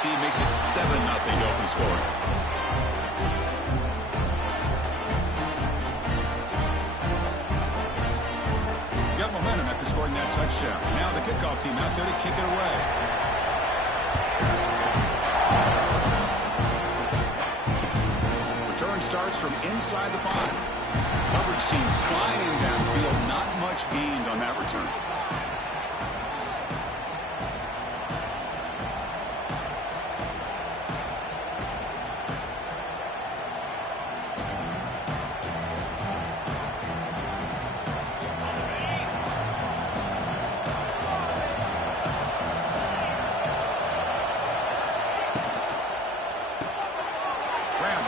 penalty makes it 7-0 open scoring. Got momentum after scoring that touchdown. Now the kickoff team out there to kick it away. Return starts from inside the 5. Coverage team flying downfield. Not much gained on that return.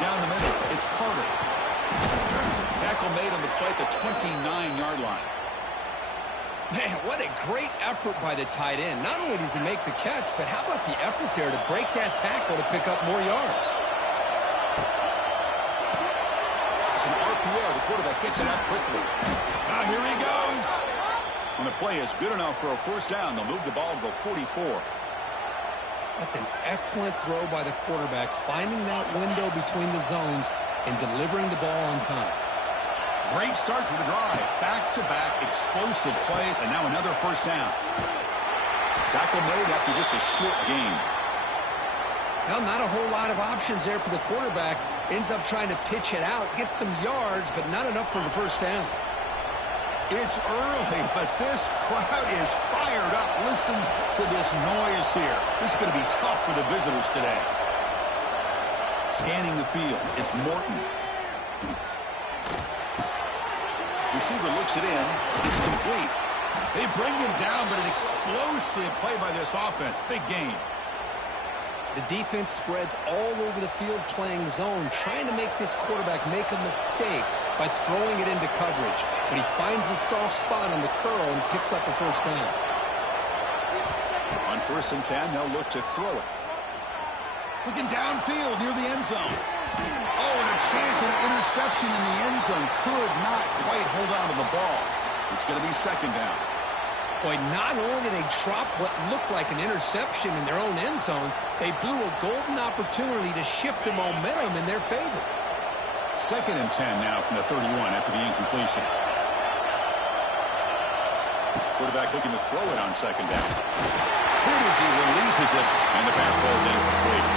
Down the middle, it's Carter. Tackle made on the play at the 29-yard line. Man, what a great effort by the tight end. Not only does he make the catch, but how about the effort there to break that tackle to pick up more yards? It's an RPO. The quarterback gets it out quickly. Now here he goes. And the play is good enough for a first down. They'll move the ball to the 44. That's an excellent throw by the quarterback, finding that window between the zones and delivering the ball on time. Great start to the drive. Back-to-back explosive plays, and now another first down. Tackle made after just a short gain. Well, not a whole lot of options there for the quarterback. Ends up trying to pitch it out, gets some yards, but not enough for the first down. It's early, but this crowd is fired up. Listen to this noise here. This is going to be tough for the visitors today. Scanning the field, it's Morton. Receiver looks it in. It's complete. They bring him down, but an explosive play by this offense. Big gain. The defense spreads all over the field playing zone, trying to make this quarterback make a mistake by throwing it into coverage. But he finds the soft spot on the curl and picks up a first down. On 1st and 10, they'll look to throw it. Looking downfield near the end zone. Oh, and a chance at an interception in the end zone. Could not quite hold on to the ball. It's going to be second down. Boy, not only did they drop what looked like an interception in their own end zone, they blew a golden opportunity to shift the momentum in their favor. 2nd and 10 now from the 31 after the incompletion. Quarterback looking to throw it on 2nd down. Here as he releases it, and the pass ball is incomplete.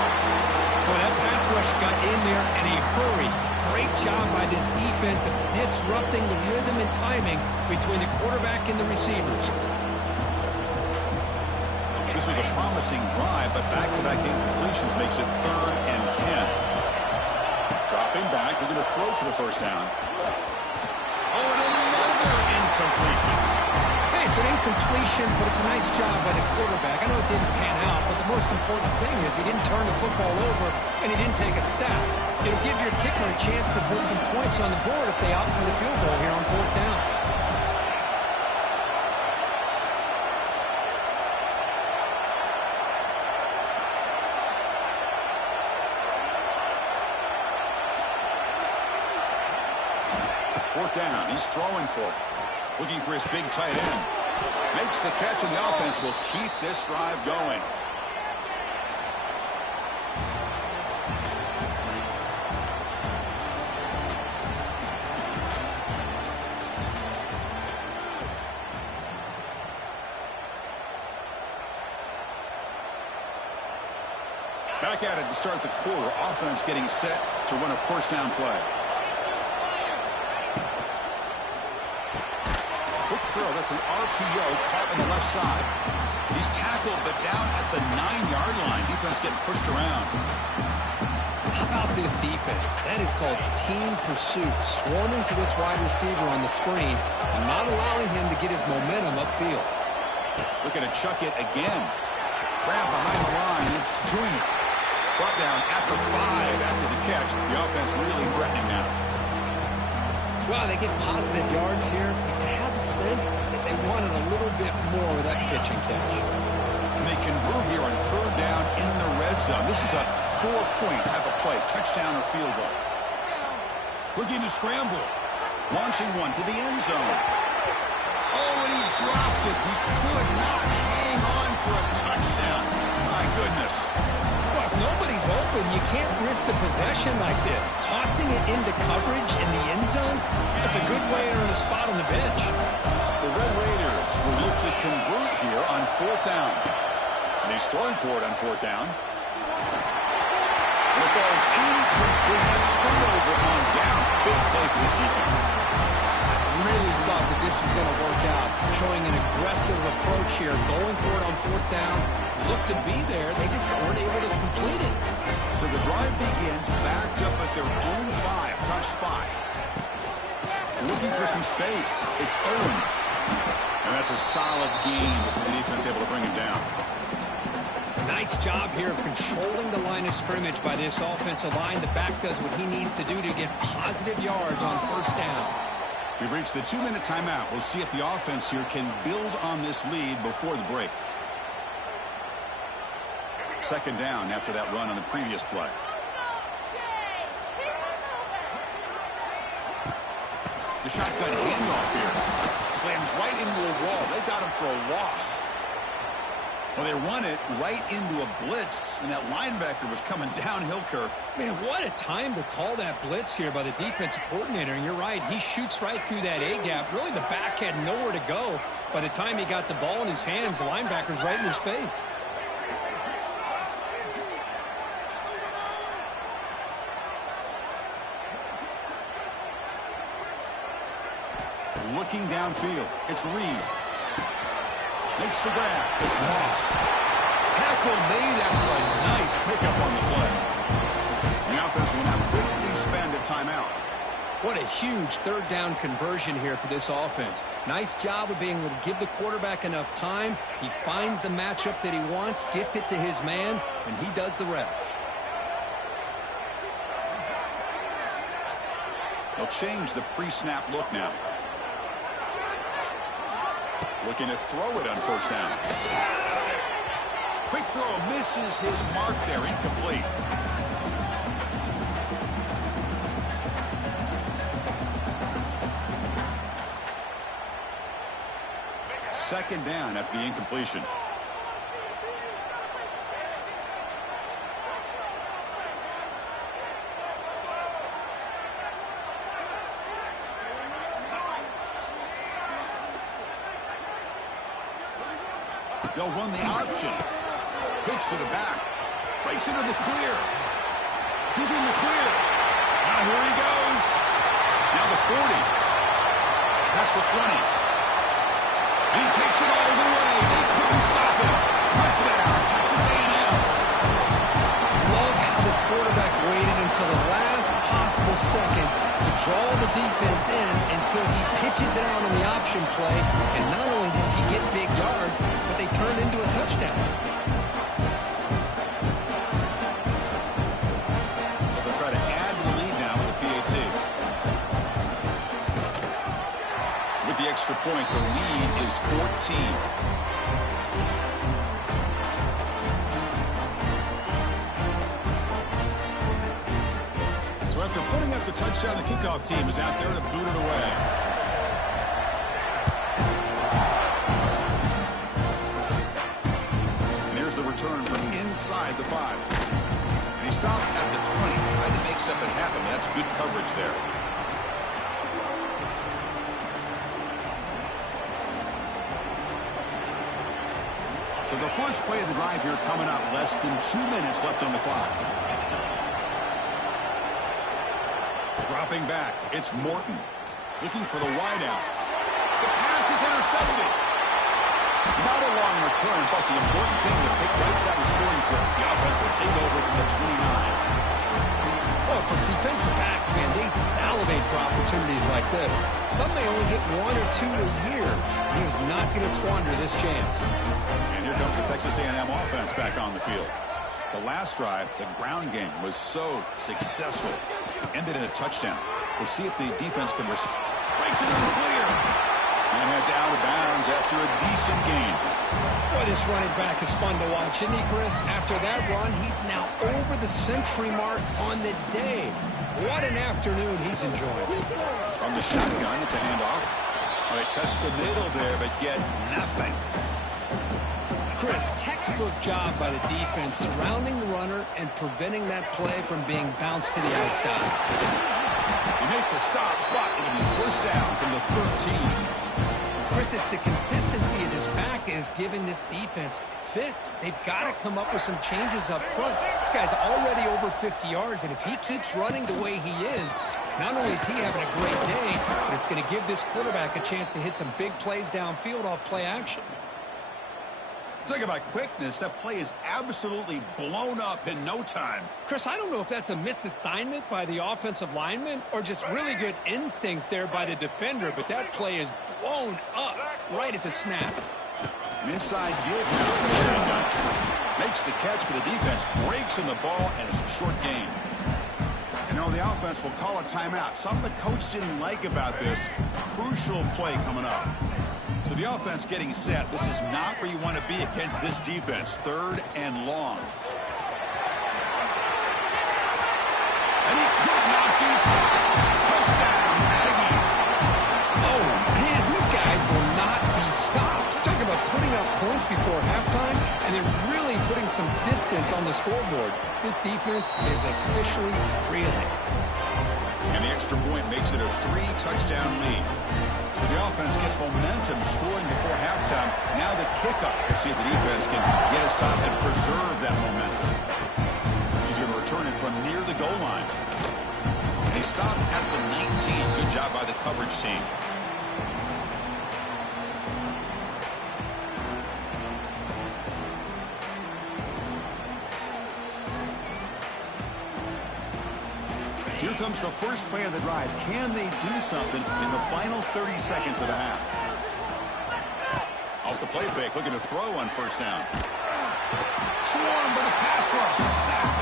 Boy, that pass rush got in there in a hurry. Great job by this defense of disrupting the rhythm and timing between the quarterback and the receivers. This was a promising drive, but back-to-back incompletions makes it 3rd and 10. Dropping back, we're going to throw for the first down. Oh, and another incompletion. Hey, it's an incompletion, but it's a nice job by the quarterback. I know it didn't pan out, but the most important thing is he didn't turn the football over and he didn't take a sack. It'll give your kicker a chance to put some points on the board if they opt for the field goal here on 4th down. Down. He's throwing for it. Looking for his big tight end. Makes the catch, and the offense will keep this drive going. Back at it to start the quarter. Offense getting set to run a first down play. Quick throw. That's an RPO caught on the left side. He's tackled, but down at the 9-yard line. Defense getting pushed around. How about this defense? That is called team pursuit. Swarming to this wide receiver on the screen and not allowing him to get his momentum upfield. Looking to chuck it again. Grab behind the line. It's Junior. Brought down at the 5 after the catch. The offense really threatening now. Well, they get positive yards here. I have a sense that they wanted a little bit more of that pitch and catch. And they convert here on 3rd down in the red zone. This is a 4-point type of play, touchdown or field goal. Looking to scramble. Launching one to the end zone. Oh, and he dropped it. He could not hang on for a touchdown. My goodness. open, you can't risk the possession like this. Tossing it into coverage in the end zone, that's a good way to earn a spot on the bench. The Red Raiders will look to convert here on 4th down. And he's throwing for it on 4th down. And it falls incomplete. A turnover on downs. Big play for this defense. Really thought that this was going to work out, showing an aggressive approach here, going for it on 4th down. Looked to be there, they just weren't able to complete it. So the drive begins backed up at their own 5. Tough spot. Looking for some space. It's Owens. And that's a solid gain before the defense able to bring him down. Nice job here of controlling the line of scrimmage by this offensive line. The back does what he needs to do to get positive yards on 1st down. We've reached the 2-minute timeout. We'll see if the offense here can build on this lead before the break. 2nd down after that run on the previous play. The shotgun handoff here. Slams right into a wall. They got him for a loss. Well, they run it right into a blitz, and that linebacker was coming downhill, Kirk. Man, what a time to call that blitz here by the defensive coordinator. And you're right, he shoots right through that A-gap. Really, the back had nowhere to go. By the time he got the ball in his hands, the linebacker's right in his face. Looking downfield, it's Reed. Makes the grab. It's Moss. Tackle made after a nice pickup on the play. The offense will now quickly spend a timeout. What a huge 3rd down conversion here for this offense. Nice job of being able to give the quarterback enough time. He finds the matchup that he wants, gets it to his man, and he does the rest. They'll change the pre-snap look now. Looking to throw it on 1st down. Quick throw misses his mark there. Incomplete. Second down after the incompletion. They'll run the option. Pitch to the back. Breaks into the clear. He's in the clear. Now here he goes. Now the 40. That's the 20. And he takes it all the way. They couldn't stop him. Touchdown, Texas A&M. Love how the quarterback waited until the last possible second to draw the defense in until he pitches it out on the option play. And not only does he get big yards, but they turn into a touchdown. So they'll try to add to the lead now with the PAT. With the extra point, the lead is 14. After putting up the touchdown, the kickoff team is out there to boot it away. And here's the return from inside the 5. And he stopped at the 20, tried to make something happen. That's good coverage there. So the first play of the drive here coming up. Less than 2 minutes left on the clock. Dropping back, it's Morton. Looking for the wideout. The pass is intercepted. Not a long return, but the important thing to pick right side of scoring curve. The offense will take over from the 29. Well, for defensive backs, man, they salivate for opportunities like this. Some may only get 1 or 2 a year. He was not going to squander this chance. And here comes the Texas A&M offense back on the field. The last drive, the ground game was so successful. Ended in a touchdown. We'll see if the defense can breaks into the clear. And heads out of bounds after a decent gain. Boy, this running back is fun to watch, isn't he, Chris? After that run, he's now over the century mark on the day. What an afternoon he's enjoying. On the shotgun, it's a handoff. Well, they test the middle there, but get nothing. Chris, textbook job by the defense surrounding the runner and preventing that play from being bounced to the outside. You make the stop, but it'll be first down from the 13. Chris, it's the consistency of his back is giving this defense fits. They've got to come up with some changes up front. This guy's already over 50 yards, and if he keeps running the way he is, not only is he having a great day, but it's going to give this quarterback a chance to hit some big plays downfield off play action. Talk about quickness. That play is absolutely blown up in no time. Chris, I don't know if that's a misassignment by the offensive lineman or just really good instincts there by the defender, but that play is blown up right at the snap. An inside deal from the shotgun. Makes the catch, but the defense breaks in the ball, and it's a short gain. You know, the offense will call a timeout. Something the coach didn't like about this. Crucial play coming up. So the offense getting set. This is not where you want to be against this defense. 3rd and long. And he could not be stopped. Touchdown, Aggies. Oh, man, these guys will not be stopped. Talk about putting up points before halftime and then really putting some distance on the scoreboard. This defense is officially reeling. And the extra point makes it a 3-touchdown lead. So the offense gets momentum scoring before halftime. Now the kickoff. We'll see if the defense can get a stop and preserve that momentum. He's going to return it from near the goal line. And he stopped at the 19. Good job by the coverage team. Here comes the first play of the drive. Can they do something in the final 30 seconds of the half? Off the play fake, looking to throw on first down. Swarmed by the pass rush. He's sacked.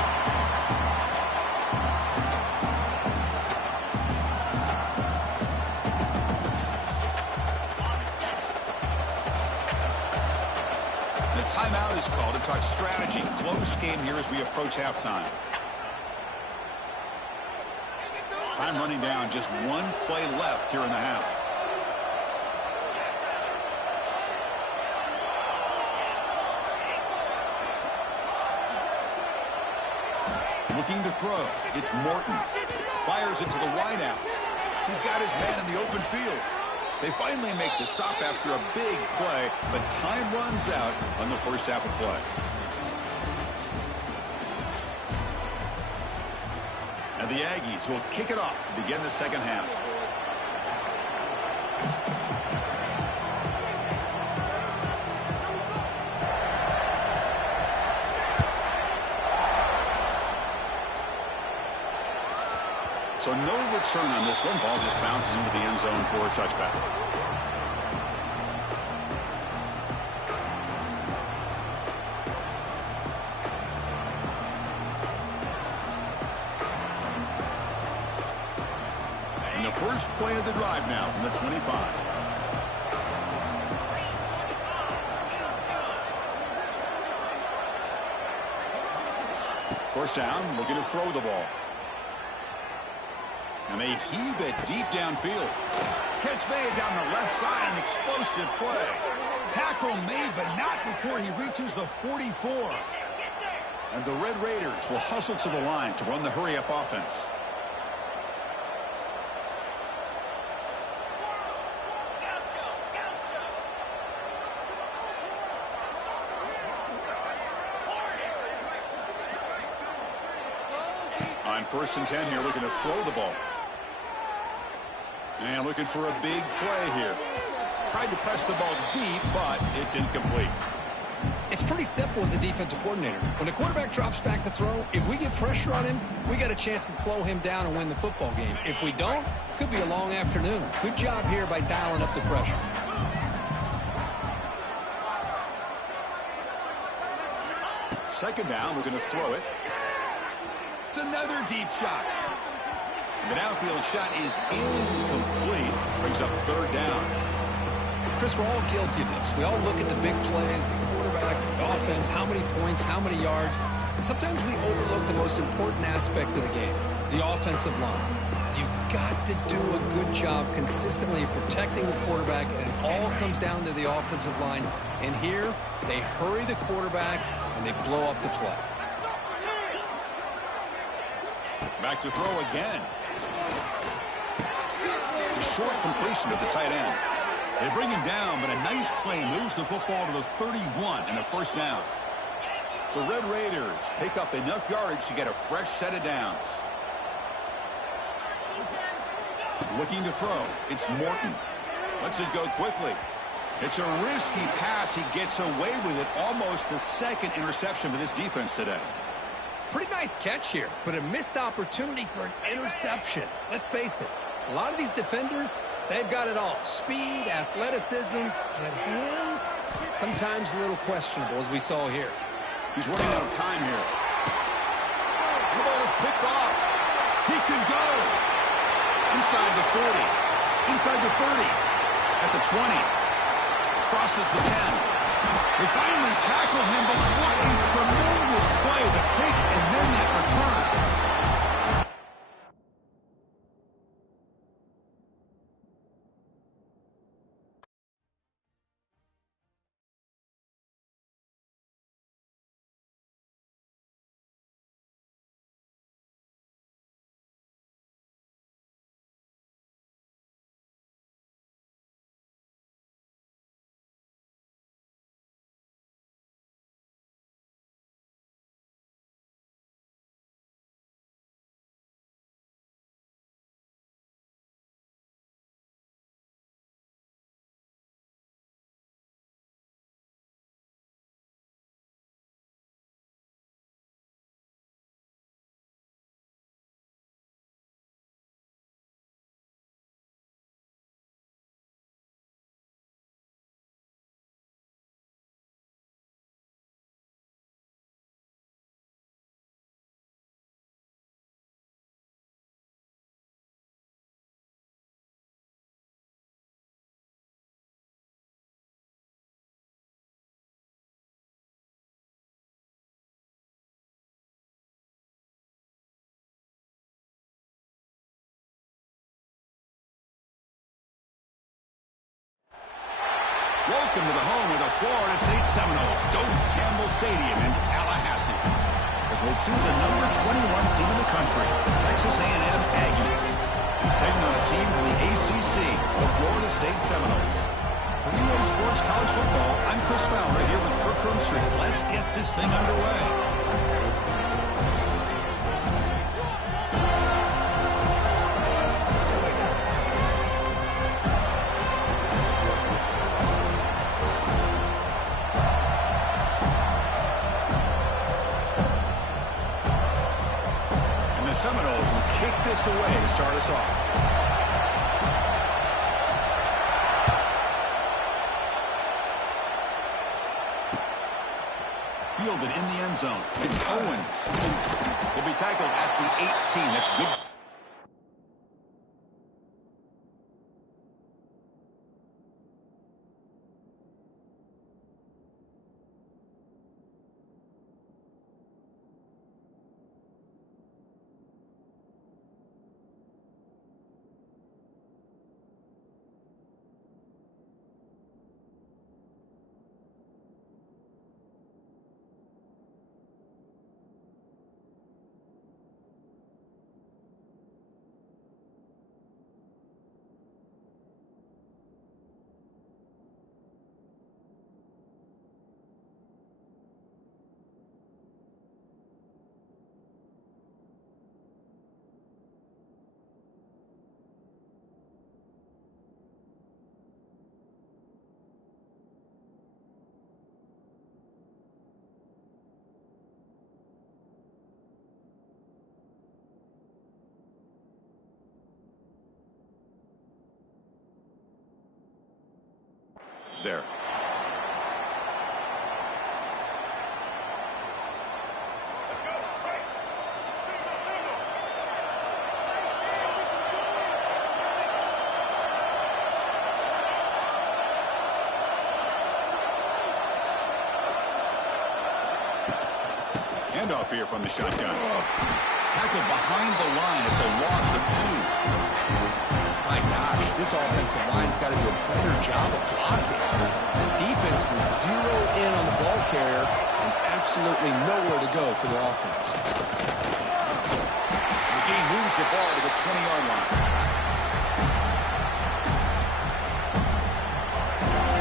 The timeout is called to talk strategy. Close game here as we approach halftime. Time running down, just one play left here in the half. Looking to throw. It's Morton. Fires it to the wideout. He's got his man in the open field. They finally make the stop after a big play, but time runs out on the first half of play. And the Aggies will kick it off to begin the second half. So no return on this one. Ball just bounces into the end zone for a touchback. And the first play of the drive now from the 25. First down, looking to throw the ball. And they heave it deep downfield. Catch made down the left side, an explosive play. Tackle made, but not before he reaches the 44. And the Red Raiders will hustle to the line to run the hurry-up offense. On 1st and 10 here, looking to throw the ball. And looking for a big play here. Tried to press the ball deep, but it's incomplete. It's pretty simple as a defensive coordinator. When the quarterback drops back to throw, if we get pressure on him, we got a chance to slow him down and win the football game. If we don't, could be a long afternoon. Good job here by dialing up the pressure. Second down, we're going to throw it. It's another deep shot. The downfield shot is incomplete. Brings up 3rd down. Chris, we're all guilty of this. We all look at the big plays, the quarterbacks, the offense, how many points, how many yards. And sometimes we overlook the most important aspect of the game, the offensive line. You've got to do a good job consistently protecting the quarterback, and it all comes down to the offensive line. And here, they hurry the quarterback, and they blow up the play. Back to throw again. A short completion to the tight end. They bring him down, but a nice play moves the football to the 31 and a first down. The Red Raiders pick up enough yardage to get a fresh set of downs. Looking to throw. It's Morton. Lets it go quickly. It's a risky pass. He gets away with it. Almost the second interception for this defense today. Pretty nice catch here, but a missed opportunity for an interception. Let's face it, a lot of these defenders, they've got it all. Speed, athleticism, but hands, sometimes a little questionable, as we saw here. He's running out of time here. The ball is picked off. He could go. Inside the 40. Inside the 30. At the 20. Crosses the 10. They finally tackle him, but what a tremendous play. The pick and then that return. Welcome to the home of the Florida State Seminoles, Doak Campbell Stadium in Tallahassee. As we'll see the number 21 team in the country, the Texas A&M Aggies, taking on a team from the ACC, the Florida State Seminoles. For EA Sports College Football, I'm Chris Fowler here with Kirk Crumbstreet. Let's get this thing underway. Seminoles will kick this away to start us off. Fielded in the end zone. It's Owens. He'll be tackled at the 18. That's good. There. Handoff here from the shotgun. Tackled behind the line. It's a loss of 2. My gosh, this offensive line's got to do a better job of blocking. The defense was zeroed in on the ball carrier and absolutely nowhere to go for their offense. McGee moves the ball to the 20-yard line.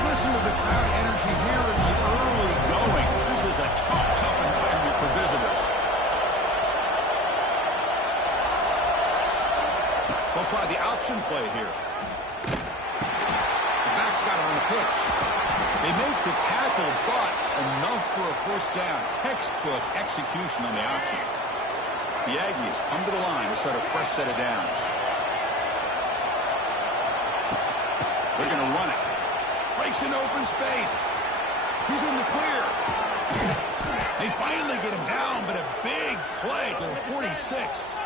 Listen to the crowd energy here in the early going. This is a tough environment for visitors. They'll try the option play here. The back's got it on the pitch. They make the tackle, but enough for a first down. Textbook execution on the option. The Aggies come to the line to start a fresh set of downs. They're going to run it. Breaks in open space. He's in the clear. They finally get him down, but a big play to the 46.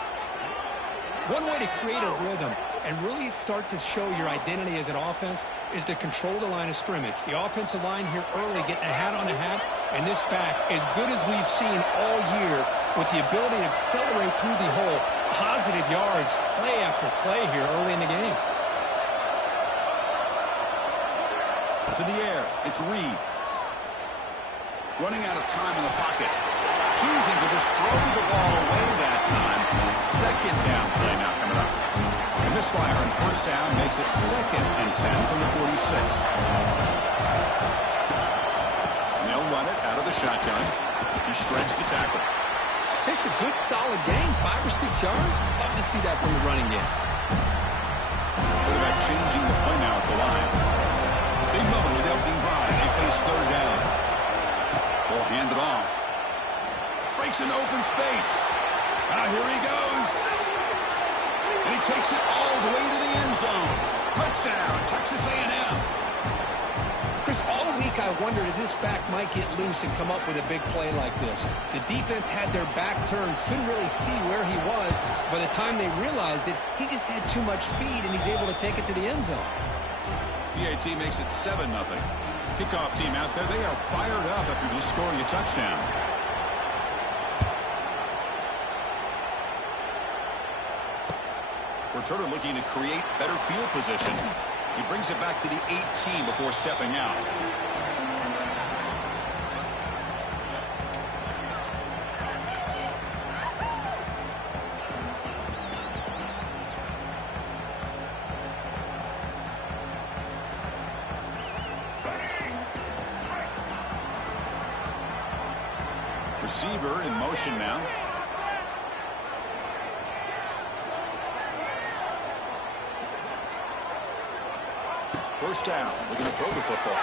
One way to create a rhythm and really start to show your identity as an offense is to control the line of scrimmage. The offensive line here early getting a hat on a hat, and this back, as good as we've seen all year, with the ability to accelerate through the hole, positive yards, play after play here early in the game. To the air, it's Reed. Running out of time in the pocket. Choosing to just throw the ball away that time. Second down play now coming up. A misfire on first down makes it 2nd and 10 from the 46. And they'll run it out of the shotgun. He shreds the tackle. It's a good, solid game, 5 or 6 yards. Love to see that from the running game. Quarterback changing the play now at the line. Big moment with the opening drive. They face third down. Ball handed off. Breaks into open space. Here he goes. And he takes it all the way to the end zone. Touchdown, Texas A&M. Chris, all week I wondered if this back might get loose and come up with a big play like this. The defense had their back turned, couldn't really see where he was. By the time they realized it, he just had too much speed, and he's able to take it to the end zone. PAT makes it 7-0. Kickoff team out there, they are fired up after just scoring a touchdown. Returner looking to create better field position. He brings it back to the 18 before stepping out. Receiver in motion now. First down, looking to throw the football.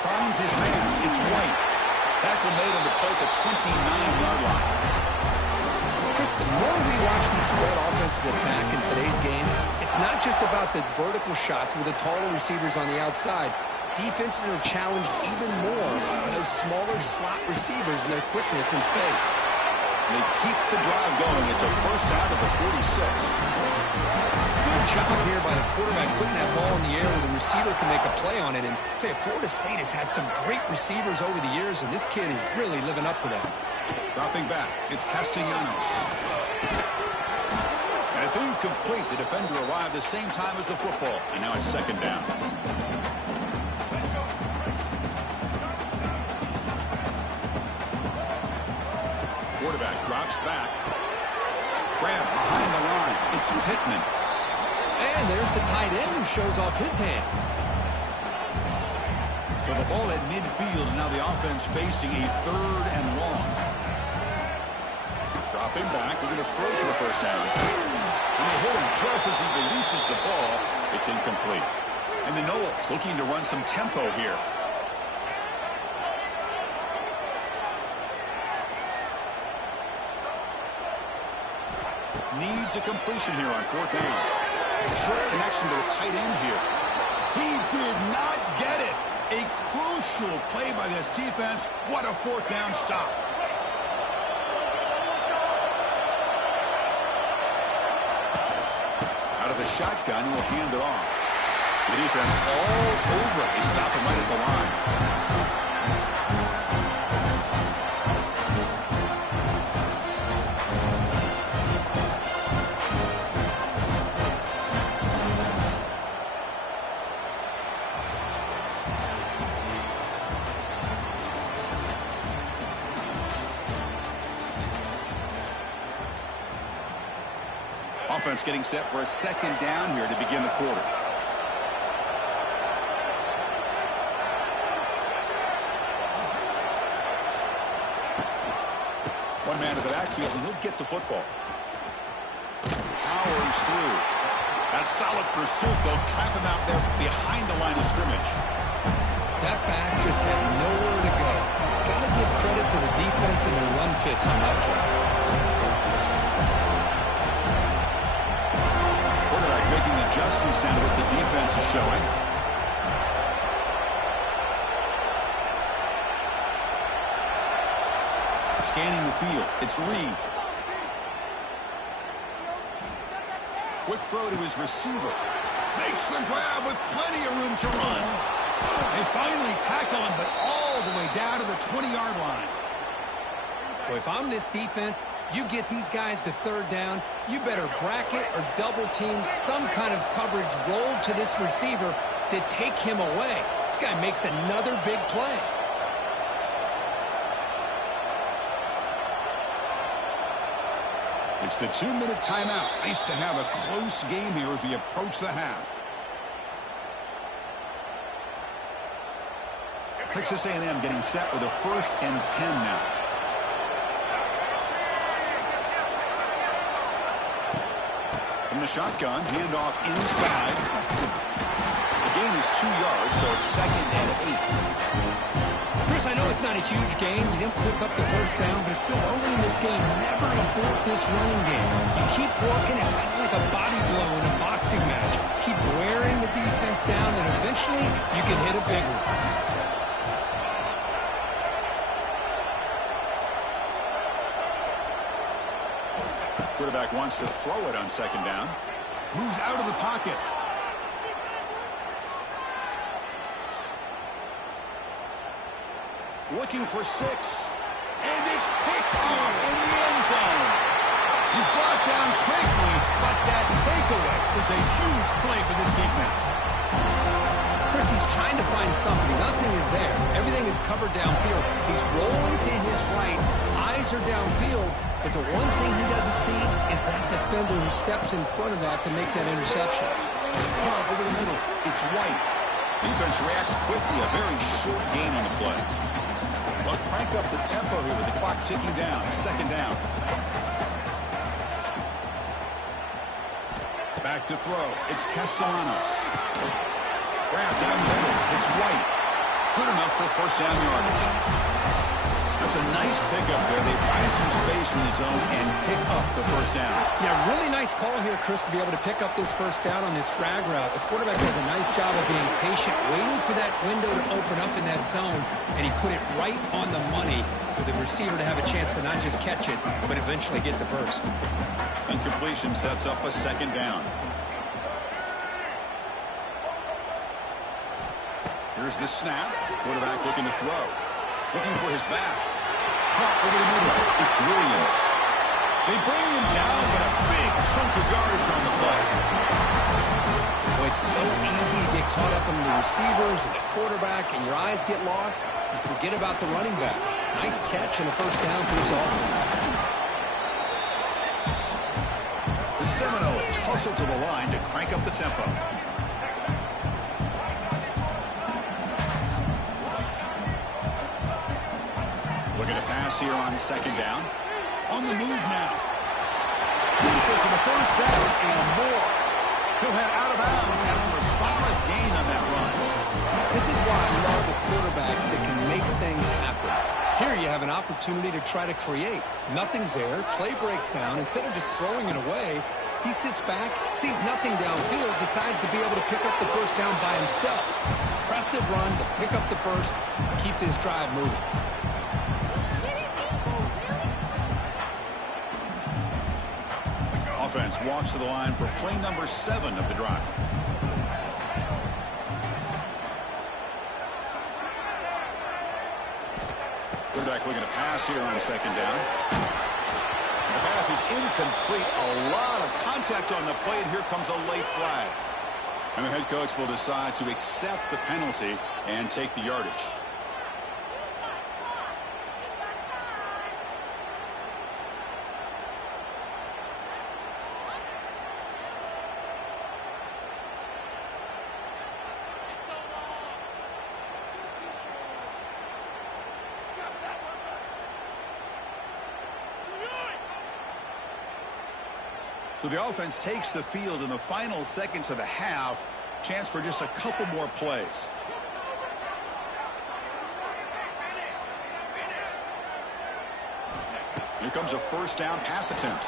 Finds his man, it's White. Tackle made on the play at the 29-yard line. Chris, the more we watch these spread offenses attack in today's game, it's not just about the vertical shots with the taller receivers on the outside. Defenses are challenged even more by those smaller slot receivers and their quickness in space. They keep the drive going. It's a first out of the 46. Good job here by the quarterback putting that ball in the air where the receiver can make a play on it. And I'll tell you, Florida State has had some great receivers over the years, and this kid is really living up to that. Dropping back, it's Castellanos. And it's incomplete. The defender arrived the same time as the football, and now it's second down. Quarterback drops back. Grab behind the line. It's Pittman. And there's the tight end who shows off his hands. So the ball at midfield, and now the offense facing a 3rd and long. Dropping back, we're going to throw for the first down. And they hit him just as he releases the ball. It's incomplete. And the Noles looking to run some tempo here. Needs a completion here on 4th down. Short connection to the tight end here. He did not get it. A crucial play by this defense. What a 4th down stop. Out of the shotgun, he will hand it off. The defense all over it. They stop him right at the line. Offense getting set for a second down here to begin the quarter. One man to the backfield, and he'll get the football. Powers through. That solid pursuit. They'll trap him out there behind the line of scrimmage. That back just had nowhere to go. Got to give credit to the defense and their run fits on that play. Quarterback making adjustments down to what the defense is showing. Scanning the field. It's Reed. Quick throw to his receiver. Makes the grab with plenty of room to run. They finally tackle him, but all the way down to the 20-yard line. Well, if I'm this defense, you get these guys to third down, you better bracket or double team some kind of coverage rolled to this receiver to take him away. This guy makes another big play. It's the 2-minute timeout. Nice to have a close game here as we approach the half. Texas A&M getting set with a 1st and 10 now. From the shotgun, handoff inside. The gain is 2 yards, so it's 2nd and 8. Chris, I know it's not a huge gain. You didn't pick up the first down, but it's still early in this game. Never abort this running game. You keep working. It's kind of like a body blow in a boxing match. Keep wearing the defense down, and eventually you can hit a big one. Quarterback wants to throw it on 2nd down. Moves out of the pocket. Looking for 6. And it's picked off in the end zone. He's brought down quickly, but that takeaway is a huge play for this defense. Chris, he's trying to find something. Nothing is there. Everything is covered downfield. He's rolling to his right. Eyes are downfield. But the one thing he doesn't see is that defender who steps in front of that to make that interception. Over the middle. It's White. Defense reacts quickly. A very short gain on the play. They'll crank up the tempo here with the clock ticking down. 2nd down. Back to throw. It's Castellanos. Grab down the middle. It's White. Good enough for 1st down yardage. That's a nice pickup there. They find some space in the zone and pick up the 1st down. Yeah, really nice call here, Chris, to be able to pick up this 1st down on this drag route. The quarterback does a nice job of being patient, waiting for that window to open up in that zone, and he put it right on the money for the receiver to have a chance to not just catch it, but eventually get the 1st. Incompletion sets up a 2nd down. Here's the snap. Quarterback looking to throw. Looking for his back. Caught over the middle. It's Williams. They bring him down, but a big chunk of yardage on the play. Well, it's so easy to get caught up in the receivers and the quarterback, and your eyes get lost. You forget about the running back. Nice catch and a 1st down for this offense. The Seminoles hustle to the line to crank up the tempo. Looking to pass here on 2nd down. On the move now. Keeper for the 1st down and more. He'll head out of bounds after a solid gain on that run. This is why I love the quarterbacks that can make things happen. Here you have an opportunity to try to create. Nothing's there. Play breaks down. Instead of just throwing it away, he sits back, sees nothing downfield, decides to be able to pick up the 1st down by himself. Impressive run to pick up the 1st, keep this drive moving. Offense walks to the line for play number 7 of the drive. Quarterback looking to pass here on 2nd down. The pass is incomplete. A lot of contact on the play, and here comes a late flag. And the head coach will decide to accept the penalty and take the yardage. So the offense takes the field in the final seconds of the half. Chance for just a couple more plays. Here comes a first down pass attempt.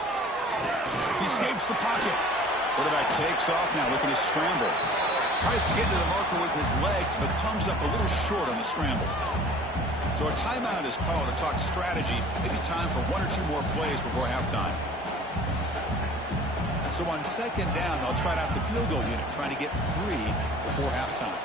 He escapes the pocket. Quarterback takes off now, looking to scramble. Tries to get into the marker with his legs, but comes up a little short on the scramble. So a timeout is called to talk strategy. Maybe time for one or two more plays before halftime. So on second down, they'll try out the field goal unit, trying to get 3 before halftime.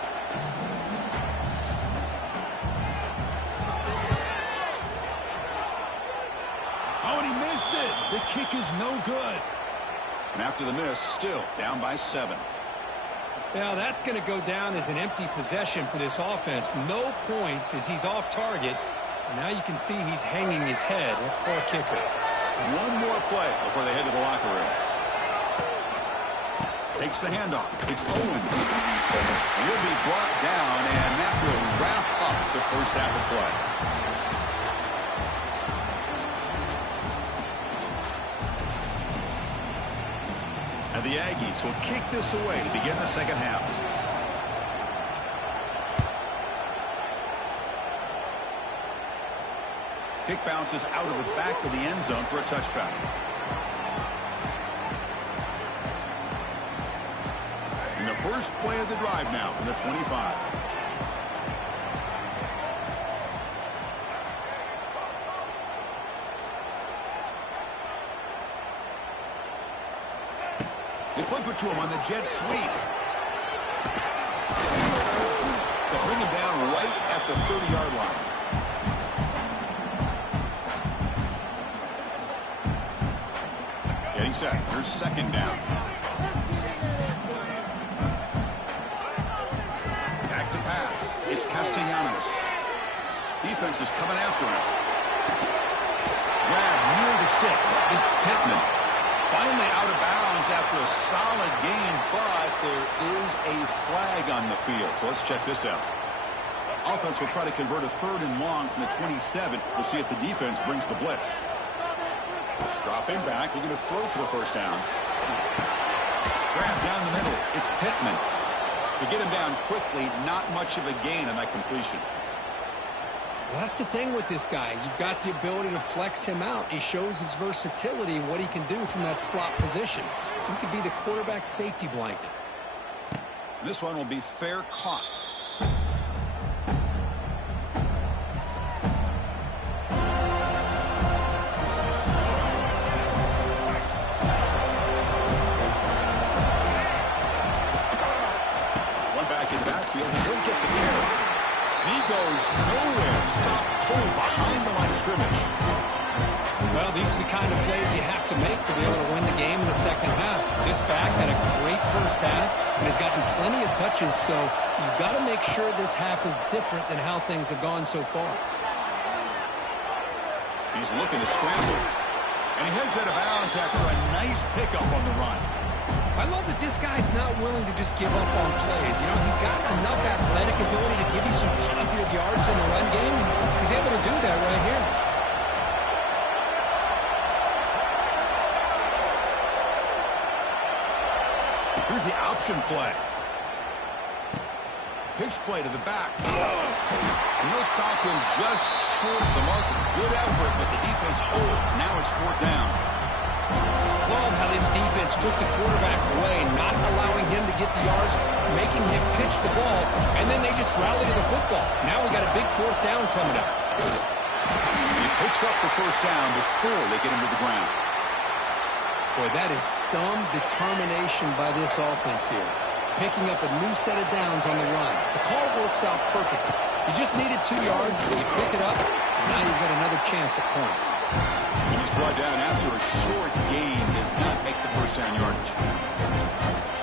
Oh, and he missed it. The kick is no good. And after the miss, still down by 7. Now that's going to go down as an empty possession for this offense. No points as he's off target. And now you can see he's hanging his head. Poor kicker. One more play before they head to the locker room. Takes the handoff. It's Owens. He'll be brought down, and that will wrap up the first half of play. And the Aggies will kick this away to begin the second half. Kick bounces out of the back of the end zone for a touchback. And the first play of the drive now from the 25. They flip it to him on the jet sweep. They'll bring him down right at the 30-yard line. Getting set. Here's second down. Back to pass. It's Castellanos. Defense is coming after him. Grab near the sticks. It's Pittman. Finally out of bounds after a solid gain, but there is a flag on the field. So let's check this out. Offense will try to convert a 3rd and long from the 27. We'll see if the defense brings the blitz. Dropping back, looking to throw for the first down. Grab down the middle. It's Pittman. To get him down quickly, not much of a gain on that completion. Well, that's the thing with this guy. You've got the ability to flex him out. He shows his versatility and what he can do from that slot position. He could be the quarterback safety blanket. This one will be fair caught. One back in the backfield, and he'll get the carry. And he goes nowhere. Stop cold behind the line of scrimmage. Well, these are the kind of plays you have to make to be able to win the game in the second half. This back had a great first half and has gotten plenty of touches, so you've got to make sure this half is different than how things have gone so far. He's looking to scramble. And he heads out of bounds after a nice pickup on the run. I love that this guy's not willing to just give up on plays. You know, he's got enough athletic ability to give you some positive yards in the run game. He's able to do that right here. Here's the option play. Pitch play to the back. And he'll stop him just short of the mark. Good effort, but the defense holds. Now it's 4th down. Love how this defense took the quarterback away, not allowing him to get the yards, making him pitch the ball, and then they just rally to the football. Now we got a big 4th down coming up. He picks up the first down before they get him to the ground. Boy, that is some determination by this offense here. Picking up a new set of downs on the run. The call works out perfectly. You just needed 2 yards, you pick it up, and now you've got another chance at points. And he's brought down after a short gain, does not make the first down yardage.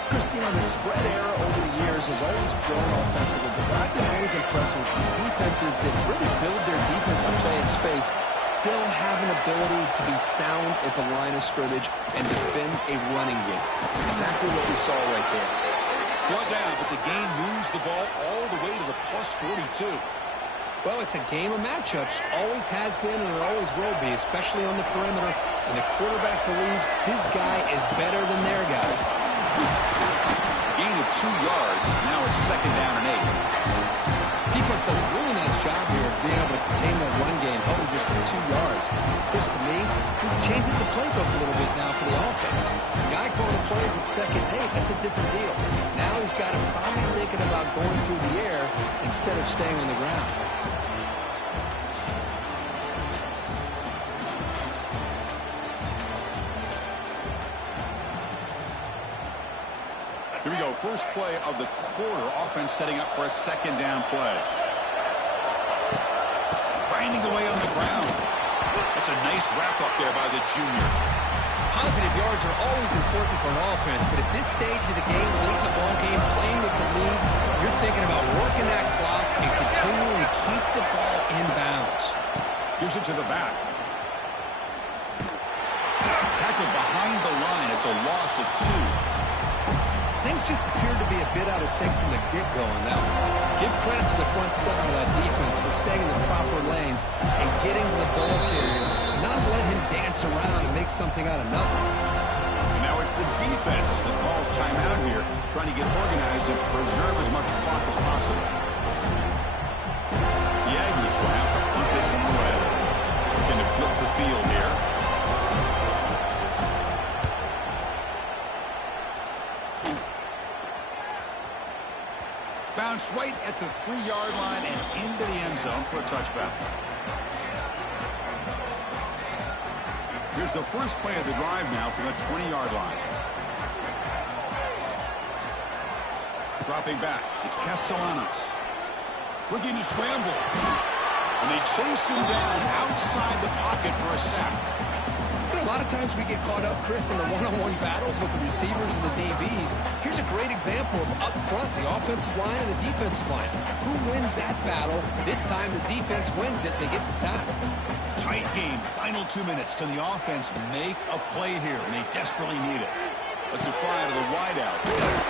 Christine, the spread era over the years has always grown offensively, but I've been always impressed with defenses that really build their defense to play in space, still have an ability to be sound at the line of scrimmage and defend a running game. That's exactly what we saw right there. Brought down, but the gain moves the ball all the way to the +42. Well, it's a game of matchups. Always has been and it always will be, especially on the perimeter. And the quarterback believes his guy is better than their guy. Gain of 2 yards. Now it's 2nd down and 8. Defense does a really nice job here of being able to contain that run game, held just for 2 yards. Chris, to me, this changes the playbook a little bit now for the offense. The guy calling the plays at 2nd and 8, that's a different deal. Now he's got him probably thinking about going through the air instead of staying on the ground. Here we go. First play of the quarter. Offense setting up for a 2nd down play. Grinding away on the ground. That's a nice wrap up there by the junior. Positive yards are always important for an offense, but at this stage of the game, late in the ball game, playing with the lead, you're thinking about working that clock and continuing to keep the ball in bounds. Gives it to the back. Tackled behind the line. It's a loss of 2. Things just appeared to be a bit out of sync from the get-go on that one. Give credit to the front seven of that defense for staying in the proper lanes and getting to the ball carrier, not let him dance around and make something out of nothing. And now it's the defense that calls timeout here, trying to get organized and preserve as much clock as possible. The Aggies will have to punt this one away. Looking to flip the field here. Bounce right at the 3-yard line and into the end zone for a touchback. Here's the first play of the drive now from the 20-yard line. Dropping back, it's Castellanos. Looking to scramble. And they chase him down outside the pocket for a sack. A lot of times we get caught up, Chris, in the one-on-one battles with the receivers and the DBs. Here's a great example of up front, the offensive line and the defensive line. Who wins that battle? This time the defense wins it. They get the sack. Tight game. Final 2 minutes. Can the offense make a play here? And they desperately need it. Let's a fly to the wideout.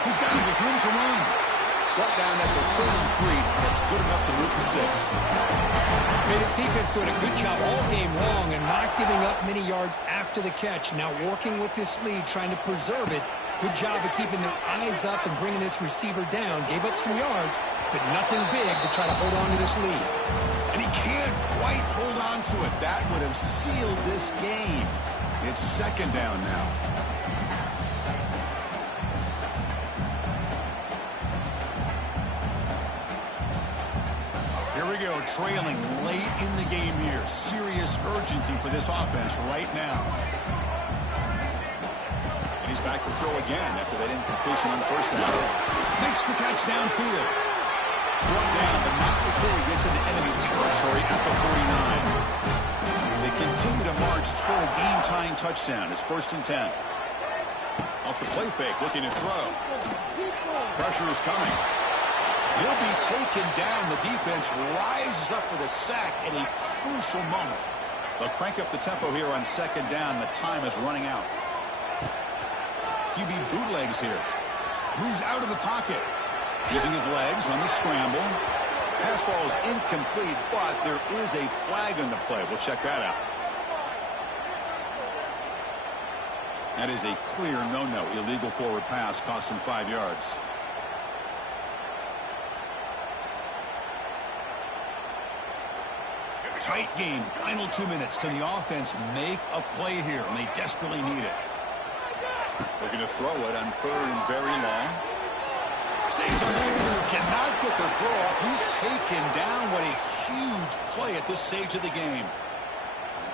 He's got it with room to run. Brought down at the 33. That's good enough to move the sticks. His defense doing a good job all game long and not giving up many yards after the catch. Now working with this lead, trying to preserve it. Good job of keeping their eyes up and bringing this receiver down. Gave up some yards, but nothing big to try to hold on to this lead. And he can't quite hold on to it. That would have sealed this game. It's 2nd down now. Here we go, trailing late in the game here. Serious urgency for this offense right now. And he's back to throw again after that incompletion on 1st down. Makes the catch downfield. Brought down, but not before he gets into enemy territory at the 49. They continue to march toward a game-tying touchdown. It's 1st and 10. Off the play fake, looking to throw. Pressure is coming. He'll be taken down. The defense rises up with a sack at a crucial moment. They'll crank up the tempo here on 2nd down. The time is running out. QB bootlegs here. Moves out of the pocket. Using his legs on the scramble. Pass ball is incomplete, but there is a flag on the play. We'll check that out. That is a clear no-no. Illegal forward pass. Cost him 5 yards. Tight game. Final 2 minutes. Can the offense make a play here? And they desperately need it. They're going to throw it on 3rd and very long. Saves on his finger. Cannot get the throw off. He's taken down. What a huge play at this stage of the game.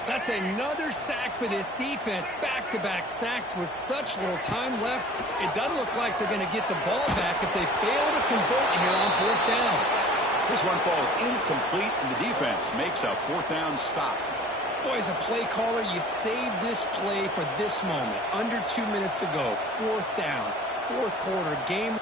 That's another sack for this defense. Back-to-back sacks with such little time left. It doesn't look like they're going to get the ball back if they fail to convert here on 4th down. This one falls incomplete, and the defense makes a 4th down stop. Boy, as a play caller, you saved this play for this moment. Under 2 minutes to go. 4th down. 4th quarter. Game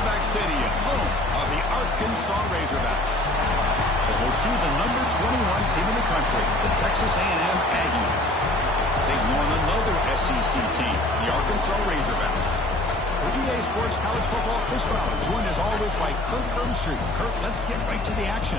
Razorback Stadium, home of the Arkansas Razorbacks. As we'll see the number 21 team in the country, the Texas A&M Aggies, taking on another SEC team, the Arkansas Razorbacks. For EA Sports College Football, Chris Fowler, joined as always by Kurt Hermstreet. Kurt, let's get right to the action.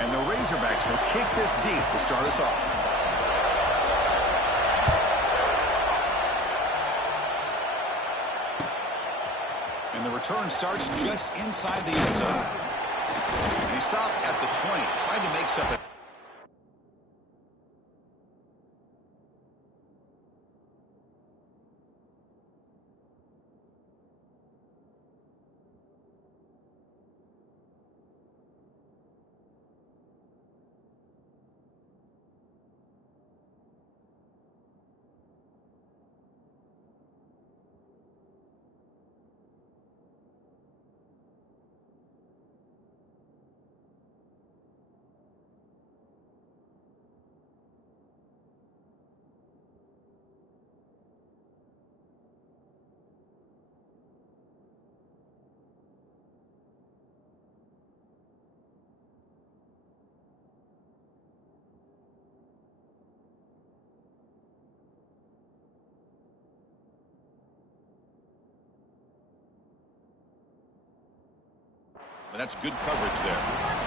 And the Razorbacks will kick this deep to start us off. And the return starts just inside the end zone. And he stopped at the 20, trying to make something. But that's good coverage there.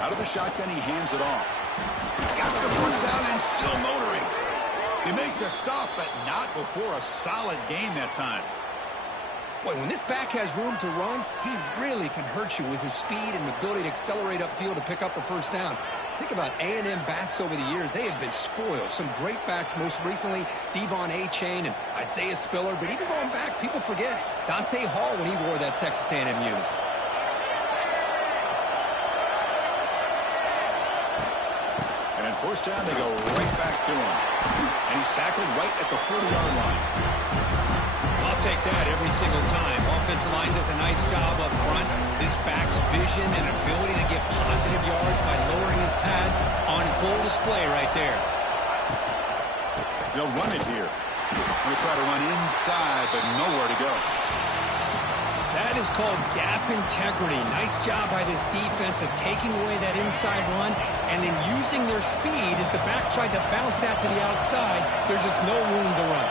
Out of the shotgun, he hands it off. Got the first down and still motoring. They make the stop, but not before a solid gain that time. Boy, when this back has room to run, he really can hurt you with his speed and ability to accelerate upfield to pick up a first down. Think about A&M backs over the years. They have been spoiled. Some great backs, most recently, Devon A-Chain and Isaiah Spiller. But even going back, people forget Dante Hall when he wore that Texas A&M unit. And on first down, they go right back to him. And he's tackled right at the 40-yard line. I'll take that every single time. Offensive line does a nice job up front. This back's vision and ability to get positive yards by lowering his pads on full display right there. They'll run it here. They'll try to run inside, but nowhere to go. That is called gap integrity. Nice job by this defense of taking away that inside run and then using their speed as the back tried to bounce that to the outside. There's just no room to run.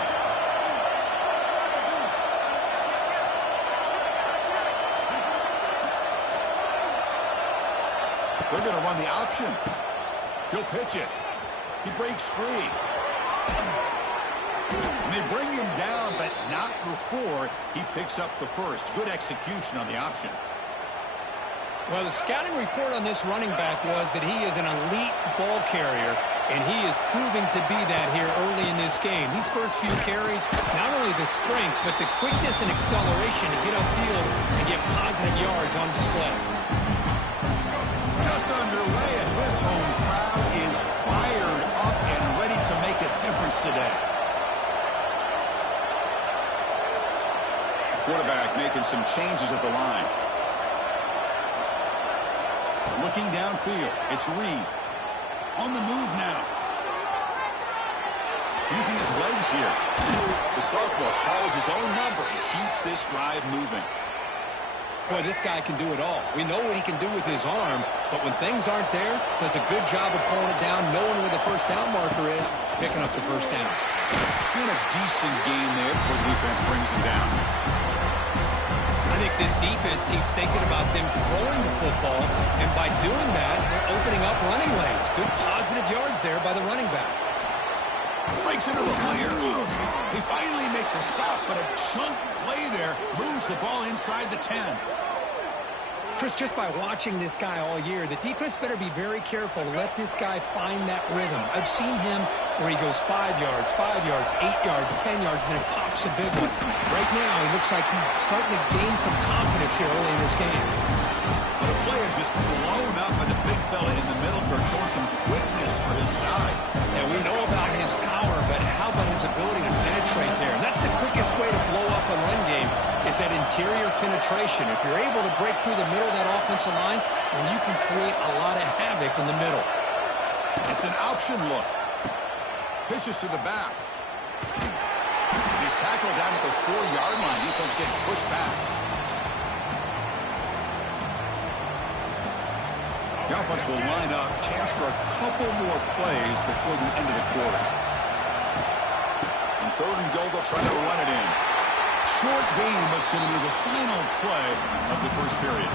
They're going to run the option. He'll pitch it. He breaks free. And they bring him down, but not before he picks up the first. Good execution on the option. Well, the scouting report on this running back was that he is an elite ball carrier, and he is proving to be that here early in this game. These first few carries, not only the strength, but the quickness and acceleration to get upfield and get positive yards on display. Just underway, and this home crowd is fired up and ready to make a difference today. Quarterback making some changes at the line. Looking downfield, it's Reed. On the move now. Using his legs here. The sophomore calls his own number and keeps this drive moving. Boy, this guy can do it all. We know what he can do with his arm, but when things aren't there, does a good job of pulling it down, knowing where the first down marker is, picking up the first down. And a decent gain there before the defense brings him down. I think this defense keeps thinking about them throwing the football, and by doing that, they're opening up running lanes. Good positive yards there by the running back. Breaks into the clear. They finally make the stop, but a chunk play there moves the ball inside the 10. Chris, just by watching this guy all year, the defense better be very careful to let this guy find that rhythm. I've seen him where he goes 5 yards, 5 yards, 8 yards, 10 yards, and then pops a big one. Right now, he looks like he's starting to gain some confidence here early in this game. But the play is just blown up by the big fella in the middle, Kirk, showing some quickness for his size. And we know about his power, but how about his ability to penetrate there? And that's the quickest way to blow up a run game, is that interior penetration. If you're able to break through the middle of that offensive line, then you can create a lot of havoc in the middle. It's an option look. Pitches to the back. He's tackled down at the 4-yard line. Defense getting pushed back. The offense will line up. Chance for a couple more plays before the end of the quarter. On 3rd and goal, they'll try to run it in. Short game, but it's going to be the final play of the first period.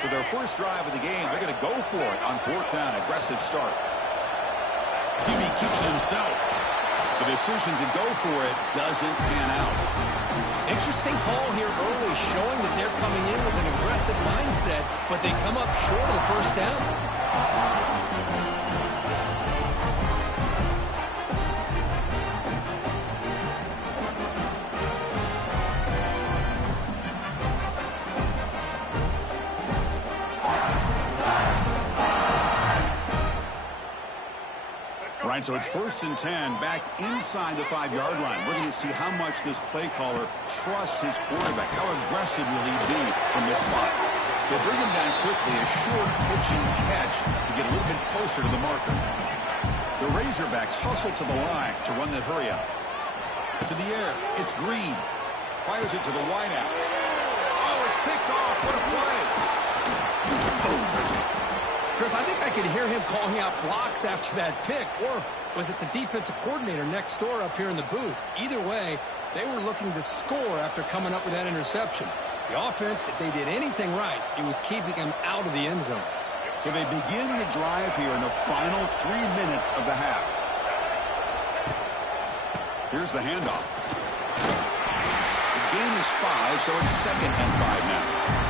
So their first drive of the game, they're going to go for it on 4th down. Aggressive start. QB keeps it himself. The decision to go for it doesn't pan out. Interesting call here early, showing that they're coming in with an aggressive mindset, but they come up short of the first down. Right, so it's 1st and 10, back inside the 5-yard line. We're going to see how much this play caller trusts his quarterback. How aggressive will he be from this spot? They bring him down quickly, a short pitch and catch to get a little bit closer to the marker. The Razorbacks hustle to the line to run the hurry up. To the air, it's Green. Fires it to the wideout. Oh, it's picked off. What a play. Chris, I think I could hear him calling out blocks after that pick, or was it the defensive coordinator next door up here in the booth? Either way, they were looking to score after coming up with that interception. The offense, if they did anything right, it was keeping them out of the end zone. So they begin the drive here in the final 3 minutes of the half. Here's the handoff. The gain is 5, so it's 2nd and 5 now.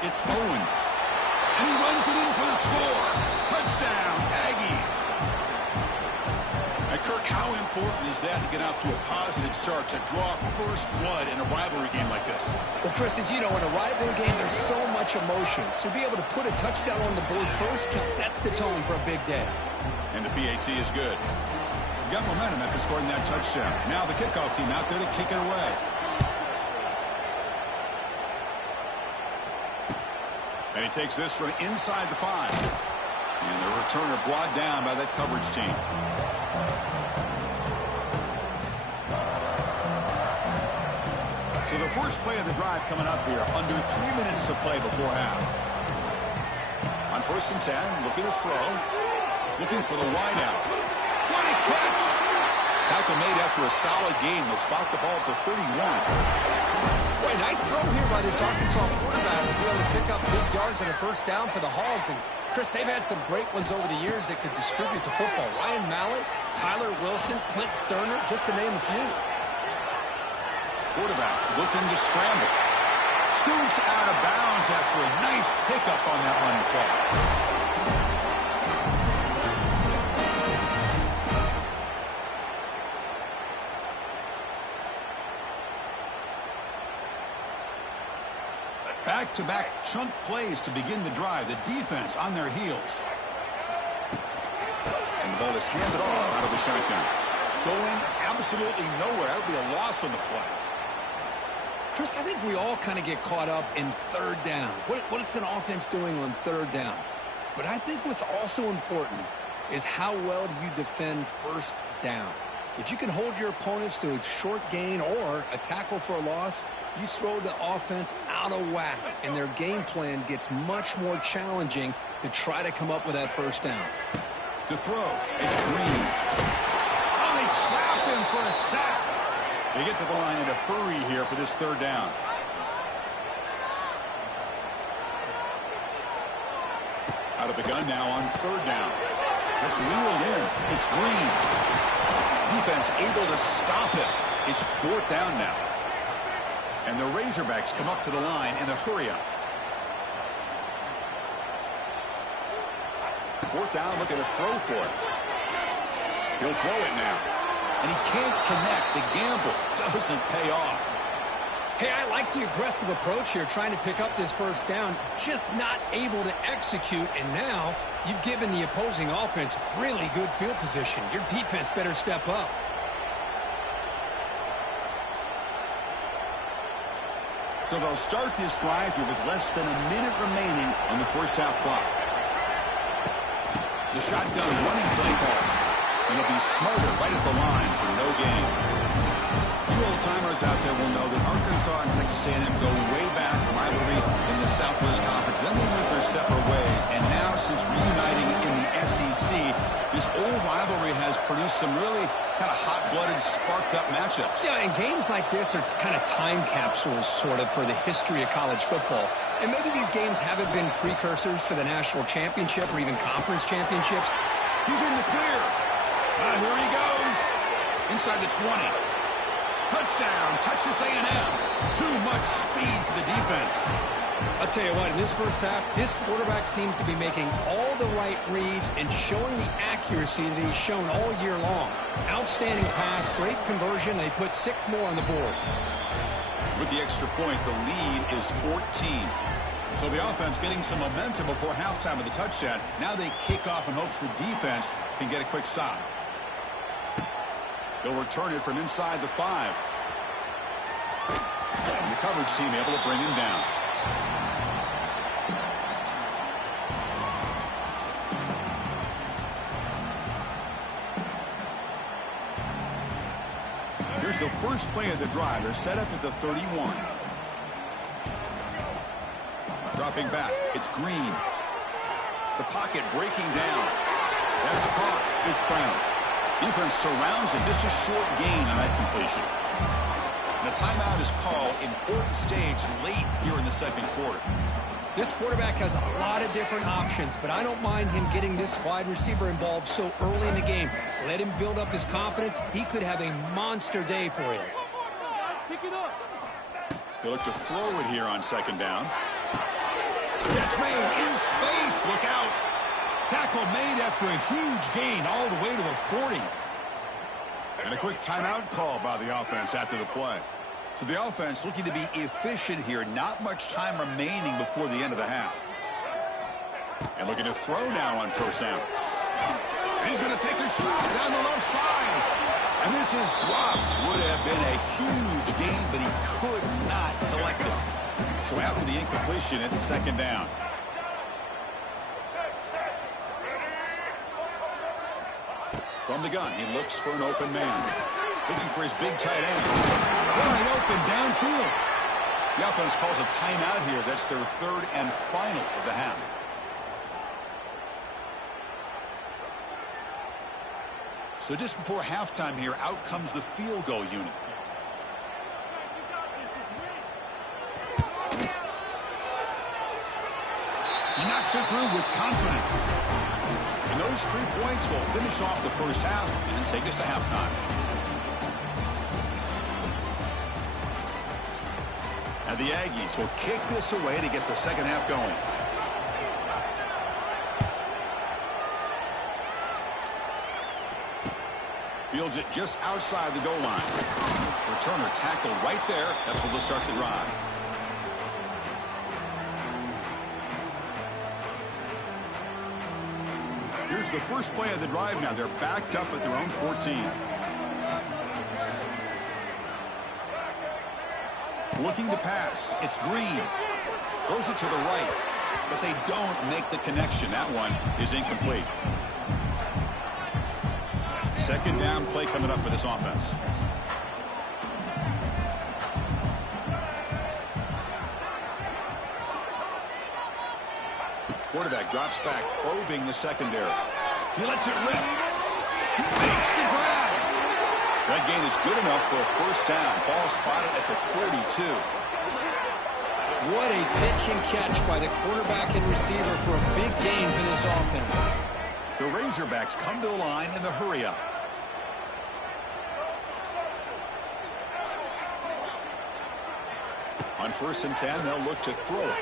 It's Owens. And he runs it in for the score. Touchdown, Aggies. And Kirk, how important is that to get off to a positive start, to draw first blood in a rivalry game like this? Well, Chris, as you know, in a rivalry game, there's so much emotion. So to be able to put a touchdown on the board first just sets the tone for a big day. And the PAT is good. Got momentum after scoring that touchdown. Now the kickoff team out there to kick it away. And he takes this from inside the 5. And the returner brought down by that coverage team. So the first play of the drive coming up here. Under 3 minutes to play before half. On 1st and 10, looking to throw. Looking for the wideout. What a catch! tackle made after a solid gain. They'll spot the ball at the 31. Boy, nice throw here by this Arkansas quarterback to be able to pick up big yards and a first down for the Hogs. And, Chris, they've had some great ones over the years that could distribute the football. Ryan Mallett, Tyler Wilson, Clint Sterner, just to name a few. Quarterback looking to scramble. Scoots out of bounds after a nice pickup on that run play. Back-to-back chunk plays to begin the drive. The defense on their heels. And the ball is handed off out of the shotgun. Going absolutely nowhere. That would be a loss on the play. Chris, I think we all kind of get caught up in third down. What's an offense doing on third down? But I think what's also important is how well do you defend first down. If you can hold your opponents to a short gain or a tackle for a loss, you throw the offense out of whack, and their game plan gets much more challenging to try to come up with that first down. To throw, it's Green. Oh, they trap him for a sack. They get to the line in a hurry here for this third down. Out of the gun now on third down. That's reeled in. It's Green. Defense able to stop it. It's fourth down now. And the Razorbacks come up to the line in a hurry-up. Fourth down, looking to throw for it. He'll throw it now. And he can't connect. The gamble doesn't pay off. Hey, I like the aggressive approach here, trying to pick up this first down, just not able to execute, and now you've given the opposing offense really good field position. Your defense better step up. So they'll start this drive here with less than a minute remaining on the first half clock. The shotgun running play call. And it'll be Smarter right at the line for no gain. You old-timers out there will know that Arkansas and Texas A&M go way back, rivalry in the Southwest Conference. Then they went their separate ways. And now, since reuniting in the SEC, this old rivalry has produced some really kind of hot-blooded, sparked-up matchups. Yeah, and games like this are kind of time capsules, sort of, for the history of college football. And maybe these games haven't been precursors for the national championship or even conference championships. He's in the clear. Here he goes. Inside the 20. Touchdown, Texas A&M. Too much speed for the defense. I'll tell you what, in this first half, this quarterback seems to be making all the right reads and showing the accuracy that he's shown all year long. Outstanding pass, great conversion. They put 6 more on the board. With the extra point, the lead is 14. So the offense getting some momentum before halftime of the touchdown. Now they kick off in hopes the defense can get a quick stop. They'll return it from inside the 5. And the coverage team able to bring him down. Here's the first play of the drive. They're set up at the 31. Dropping back, it's Green. The pocket breaking down. That's caught. It's Brown. Defense surrounds him. Just a short gain on that completion. And a timeout is called. Important stage late here in the second quarter. This quarterback has a lot of different options, but I don't mind him getting this wide receiver involved so early in the game. Let him build up his confidence. He could have a monster day for you. They look to throw it here on second down. Catch made in space. Look out. Tackle made after a huge gain all the way to the 40. And a quick timeout call by the offense after the play. So the offense looking to be efficient here. Not much time remaining before the end of the half. And looking to throw now on first down. And he's going to take a shot down the left side. And this is dropped. Would have been a huge gain, but he could not collect it. So after the incompletion, it's second down. From the gun, he looks for an open man. Looking for his big tight end. Wide open downfield. The offense calls a timeout here. That's their third and final of the half. So just before halftime here, out comes the field goal unit. He knocks it through with confidence. And those 3 points will finish off the first half and take us to halftime. And the Aggies will kick this away to get the second half going. Fields it just outside the goal line. Returner tackled right there. That's what will start the drive. Here's the first play of the drive now. They're backed up at their own 14. Looking to pass. It's Green. Throws it to the right. But they don't make the connection. That one is incomplete. Second down play coming up for this offense. Quarterback drops back, probing the secondary. He lets it rip. He makes the grab. That gain is good enough for a first down. Ball spotted at the 42. What a pitch and catch by the quarterback and receiver for a big gain for this offense. The Razorbacks come to the line in the hurry-up. On 1st and 10, they'll look to throw it.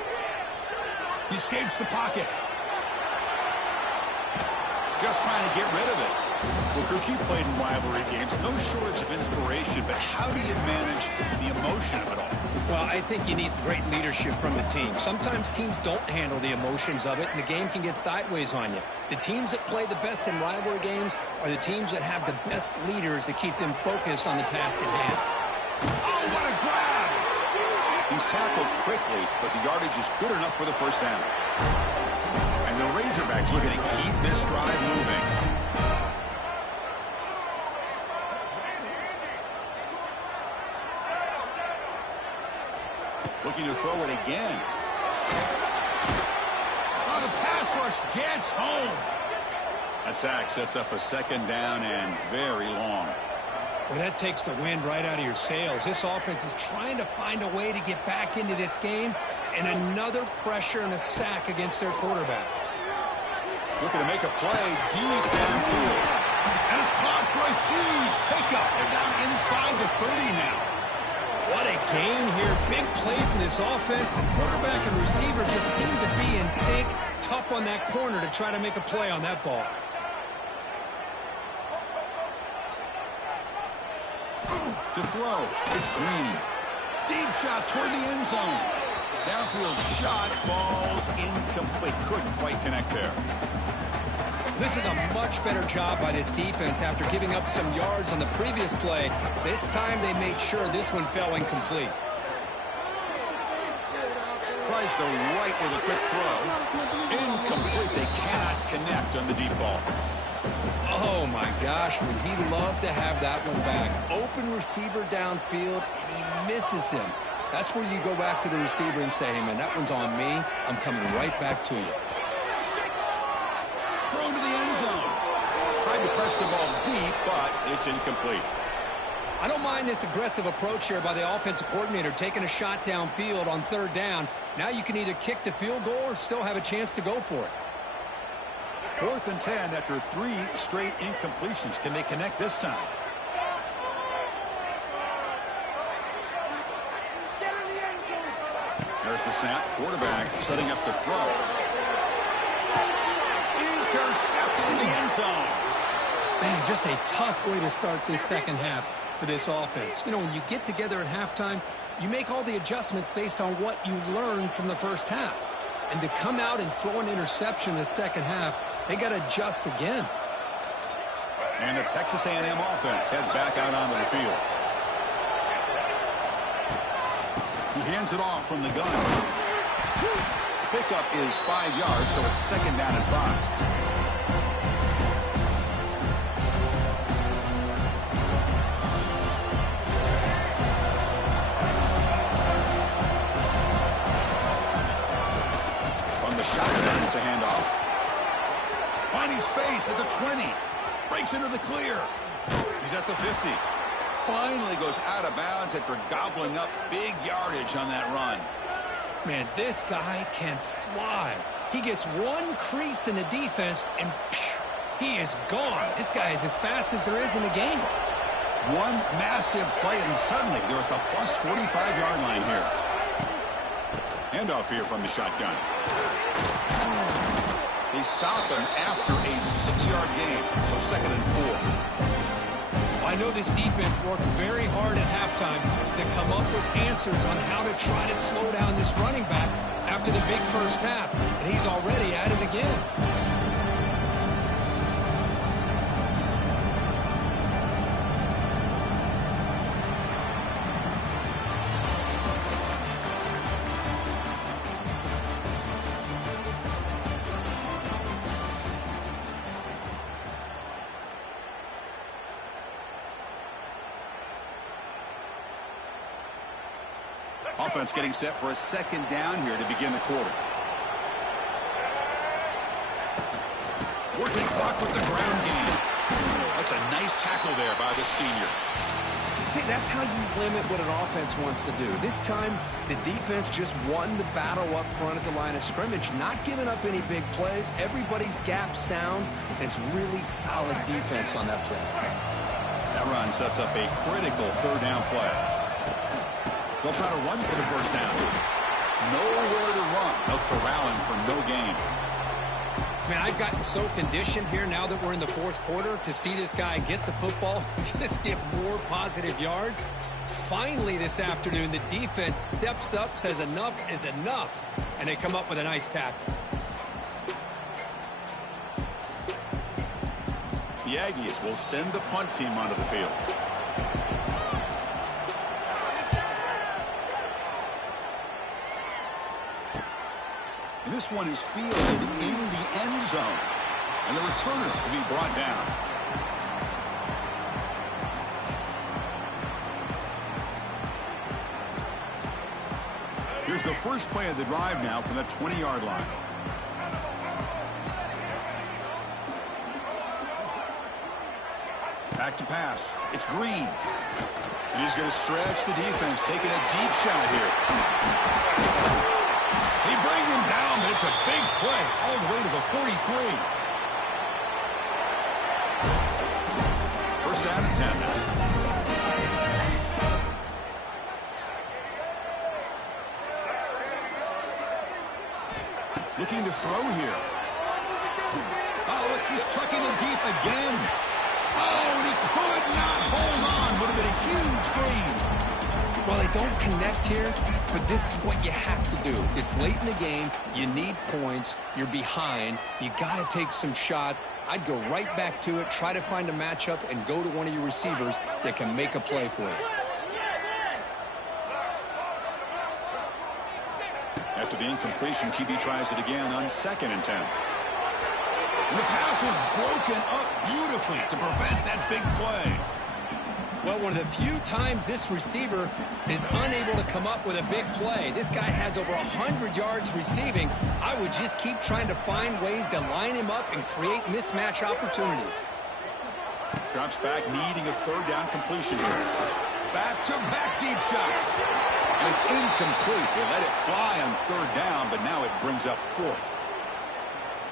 He escapes the pocket. Just trying to get rid of it. Well, Cook, you played in rivalry games. No shortage of inspiration, but how do you manage the emotion of it all? Well, I think you need great leadership from the team. Sometimes teams don't handle the emotions of it, and the game can get sideways on you. The teams that play the best in rivalry games are the teams that have the best leaders to keep them focused on the task at hand. Oh, what a grab! He's tackled quickly, but the yardage is good enough for the first down. And the Razorbacks looking to keep this drive moving. Looking to throw it again. Oh, the pass rush gets home. That sack sets up a second down and very long. Well, that takes the wind right out of your sails. This offense is trying to find a way to get back into this game, and another pressure and a sack against their quarterback. Looking to make a play deep downfield. And it's caught for a huge pickup. They're down inside the 30 now. What a gain here. Big play for this offense. The quarterback and receiver just seem to be in sync. Tough on that corner to try to make a play on that ball. To throw, it's Green. Deep shot toward the end zone. Downfield shot, falls incomplete. Couldn't quite connect there. This is a much better job by this defense after giving up some yards on the previous play. This time they made sure this one fell incomplete. Tries the right with a quick throw. Incomplete. They cannot connect on the deep ball. Oh, my gosh, would he love to have that one back. Open receiver downfield, and he misses him. That's where you go back to the receiver and say, hey, man, that one's on me. I'm coming right back to you. Thrown to the end zone. Tried to press the ball deep, but it's incomplete. I don't mind this aggressive approach here by the offensive coordinator, taking a shot downfield on 3rd down. Now you can either kick the field goal or still have a chance to go for it. 4th and 10 after 3 straight incompletions. Can they connect this time? There's the snap. Quarterback setting up the throw. Intercepted in the end zone. Man, just a tough way to start this second half for this offense. You know, when you get together at halftime, you make all the adjustments based on what you learned from the first half. And to come out and throw an interception in the second half, they got to adjust again. And the Texas A&M offense heads back out onto the field. He hands it off from the gun. The pickup is 5 yards, so it's 2nd down and 5. Shotgun, it's a handoff. Finding space at the 20. Breaks into the clear. He's at the 50. Finally goes out of bounds after gobbling up big yardage on that run. Man, this guy can fly. He gets one crease in the defense, and phew, he is gone. This guy is as fast as there is in the game. One massive play, and suddenly they're at the plus 45-yard line here. Handoff here from the shotgun. They stop him after a 6-yard gain, so 2nd and 4. I know this defense worked very hard at halftime to come up with answers on how to try to slow down this running back after the big first half, and he's already at it again. Offense getting set for a 2nd down here to begin the quarter. Working clock with the ground game. That's a nice tackle there by the senior. See, that's how you limit what an offense wants to do. This time, the defense just won the battle up front at the line of scrimmage, not giving up any big plays. Everybody's gap sound, and it's really solid defense on that play. That run sets up a critical 3rd down play. They'll try to run for the 1st down. Nowhere to run. They'll corral him for no gain. Man, I've gotten so conditioned here now that we're in the 4th quarter to see this guy get the football, just get more positive yards. Finally this afternoon, the defense steps up, says enough is enough, and they come up with a nice tackle. The Aggies will send the punt team onto the field. And this one is fielded in the end zone. And the returner will be brought down. Here's the first play of the drive now from the 20-yard line. Back to pass. It's Green. And he's going to stretch the defense, taking a deep shot here. He brings him down, but it's a big play all the way to the 43. First down and 10 now. Looking to throw here. Oh, look, he's trucking it deep again. Oh, and he could not hold on. Would have been a huge gain. Well, they don't connect here, but this is what you have to do. It's late in the game. You need points. You're behind. You got to take some shots. I'd go right back to it, try to find a matchup, and go to one of your receivers that can make a play for you. After the incompletion, QB tries it again on 2nd and 10. And the pass is broken up beautifully to prevent that big play. Well, one of the few times this receiver is unable to come up with a big play. This guy has over 100 yards receiving. I would just keep trying to find ways to line him up and create mismatch opportunities. Drops back, needing a 3rd down completion here. Back-to-back deep shots. And it's incomplete. They let it fly on 3rd down, but now it brings up 4th.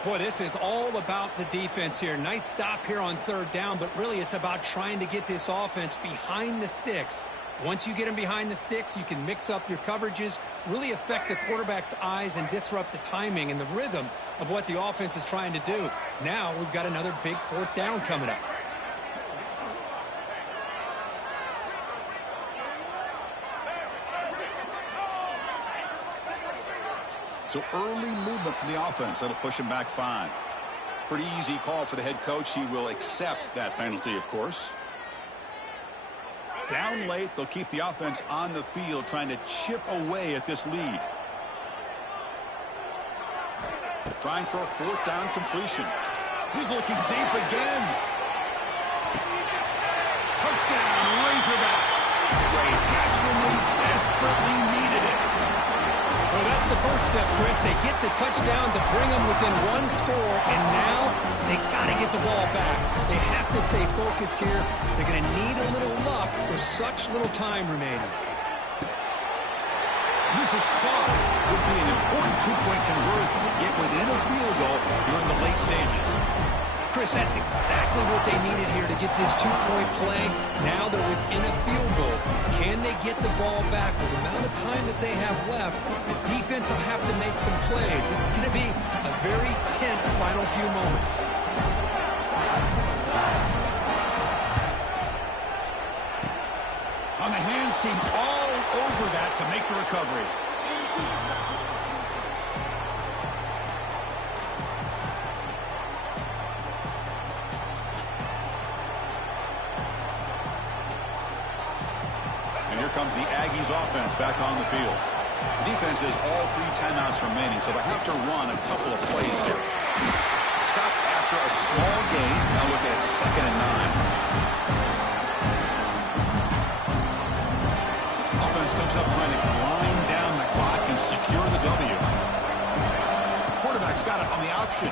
Boy, this is all about the defense here. Nice stop here on 3rd down, but really it's about trying to get this offense behind the sticks. Once you get them behind the sticks, you can mix up your coverages, really affect the quarterback's eyes and disrupt the timing and the rhythm of what the offense is trying to do. Now we've got another big 4th down coming up. So early movement from the offense. That'll push him back 5. Pretty easy call for the head coach. He will accept that penalty, of course. Down late, they'll keep the offense on the field, trying to chip away at this lead. Trying for a 4th down completion. He's looking deep again. Touchdown, Razorbacks. Great catch when they desperately needed it. Well, that's the first step, Chris. They get the touchdown to bring them within one score, and now they got to get the ball back. They have to stay focused here. They're going to need a little luck with such little time remaining. This is caught. Would be an important two-point conversion to get within a field goal during the late stages. Chris, that's exactly what they needed here to get this two-point play. Now they're within a field goal. Can they get the ball back with the amount of time that they have left? The defense will have to make some plays. This is going to be a very tense final few moments. On the hands team all over that to make the recovery. And here comes the Aggies offense back on the field. The defense has all 3 timeouts remaining, so they have to run a couple of plays here. Stop after a small gain. Now look at 2nd and 9. Offense comes up trying to grind down the clock and secure the W. Quarterback's got it on the option.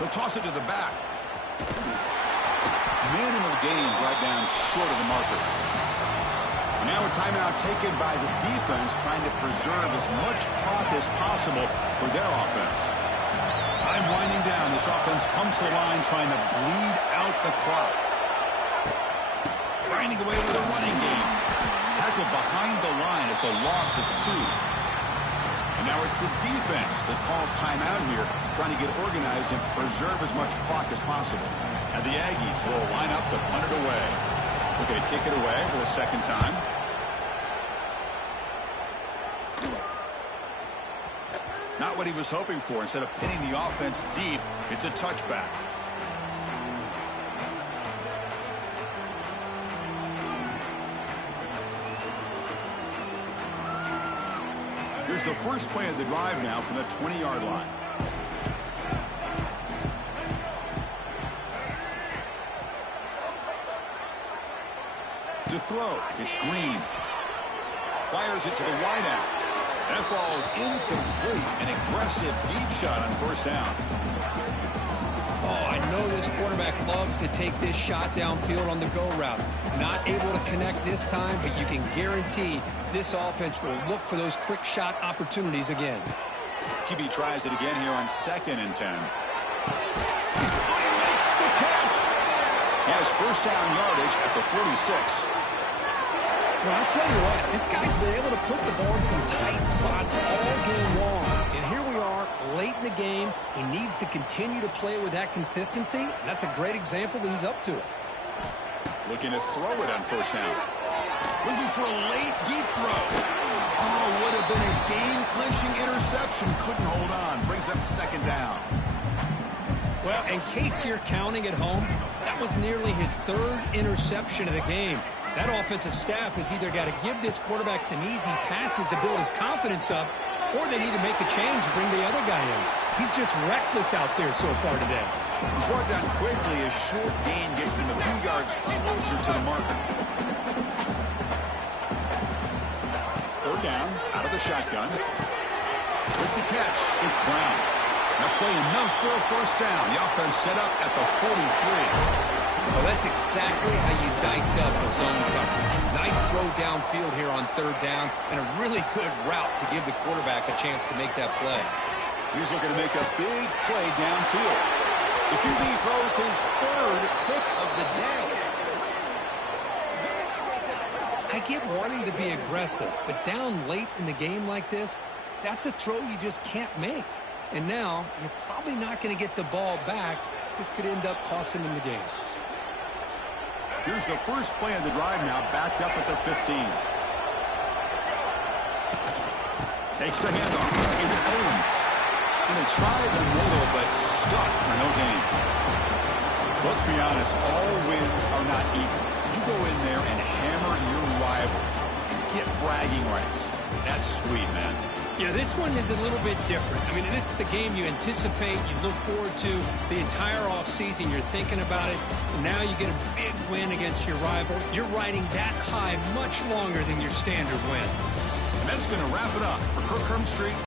He'll toss it to the back. Minimal gain right down short of the marker. And now a timeout taken by the defense trying to preserve as much clock as possible for their offense. Time winding down. This offense comes to the line trying to bleed out the clock. Grinding away with a running game. Tackled behind the line. It's a loss of 2. And now it's the defense that calls timeout here, trying to get organized and preserve as much clock as possible. And the Aggies will line up to punt it away. We're going to kick it away for the second time. Not what he was hoping for. Instead of pinning the offense deep, it's a touchback. Here's the first play of the drive now from the 20-yard line. To throw, it's Green. Fires it to the wideout. That ball is incomplete. An aggressive deep shot on first down. Oh, I know this quarterback loves to take this shot downfield on the go route. Not able to connect this time, but you can guarantee this offense will look for those quick shot opportunities again. QB tries it again here on 2nd and 10. He makes the catch. He has first down yardage at the 46. Well, I'll tell you what, this guy's been able to put the ball in some tight spots all game long. And here we are, late in the game. He needs to continue to play with that consistency. And that's a great example that he's up to it. Looking to throw it on first down. Looking for a late deep throw. Oh, would have been a game-clinching interception. Couldn't hold on. Brings up second down. Well, in case you're counting at home, that was nearly his 3rd interception of the game. That offensive staff has either got to give this quarterback some easy passes to build his confidence up, or they need to make a change and bring the other guy in. He's just reckless out there so far today. He's brought down quickly. A short gain gets them a few yards closer to the marker. 3rd down, out of the shotgun. With the catch, it's Brown. Now play enough for a first down. The offense set up at the 43. Well, that's exactly how you dice up a zone coverage. Nice throw downfield here on 3rd down, and a really good route to give the quarterback a chance to make that play. He's looking to make a big play downfield. The QB throws his 3rd pick of the day. I get wanting to be aggressive, but down late in the game like this, that's a throw you just can't make. And now, you're probably not going to get the ball back. This could end up costing him the game. Here's the first play of the drive now, backed up at the 15. Takes the handoff. It's Owens. And they try the middle, but stuck for no gain. Let's be honest, all wins are not equal. You go in there and hammer your rival. Get bragging rights. That's sweet, man. Yeah, this one is a little bit different. I mean, this is a game you anticipate, you look forward to the entire offseason. You're thinking about it. And now you get a big win against your rival. You're riding that high much longer than your standard win. And that's going to wrap it up for Kirk Street.